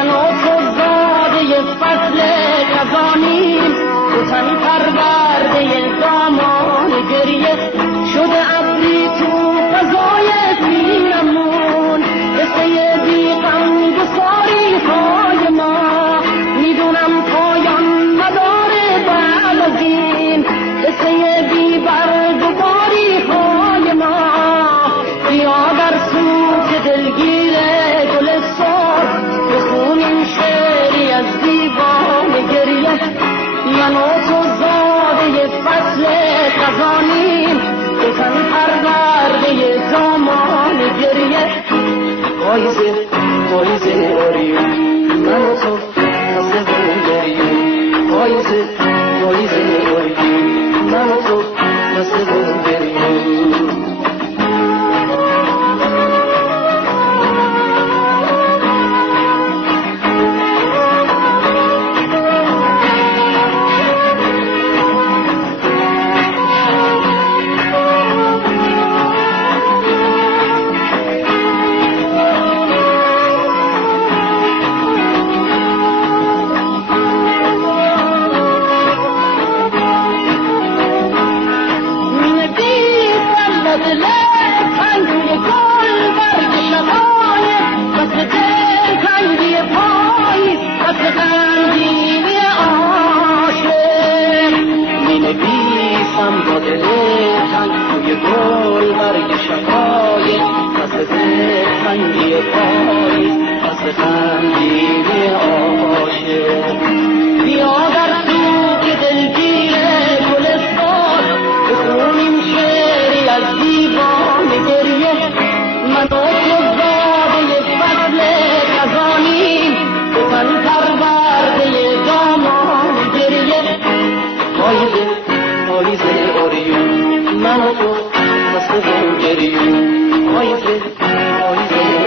من و تو زاده فصل خزانیم، تو تن پرورده دامان گریه شده ابری تو فضای پیرمون، قصه بیغم گساری های ما میدونم پایان نداره بعد از این، قصه بی بردباری های ما. بیا در سوت دلگیر گل سرخ بخونیم شعری از دیوان گریه، من و تو زاده فصل خزانیم، تو تن پرورده دامان گریه. پاییزه پاییزه آریون من و تو قصه بون گریون، پاییزه پاییزه آریون من و تو قصه بون گریون. من و تو قصه بون گریون، پاییزه پاییزه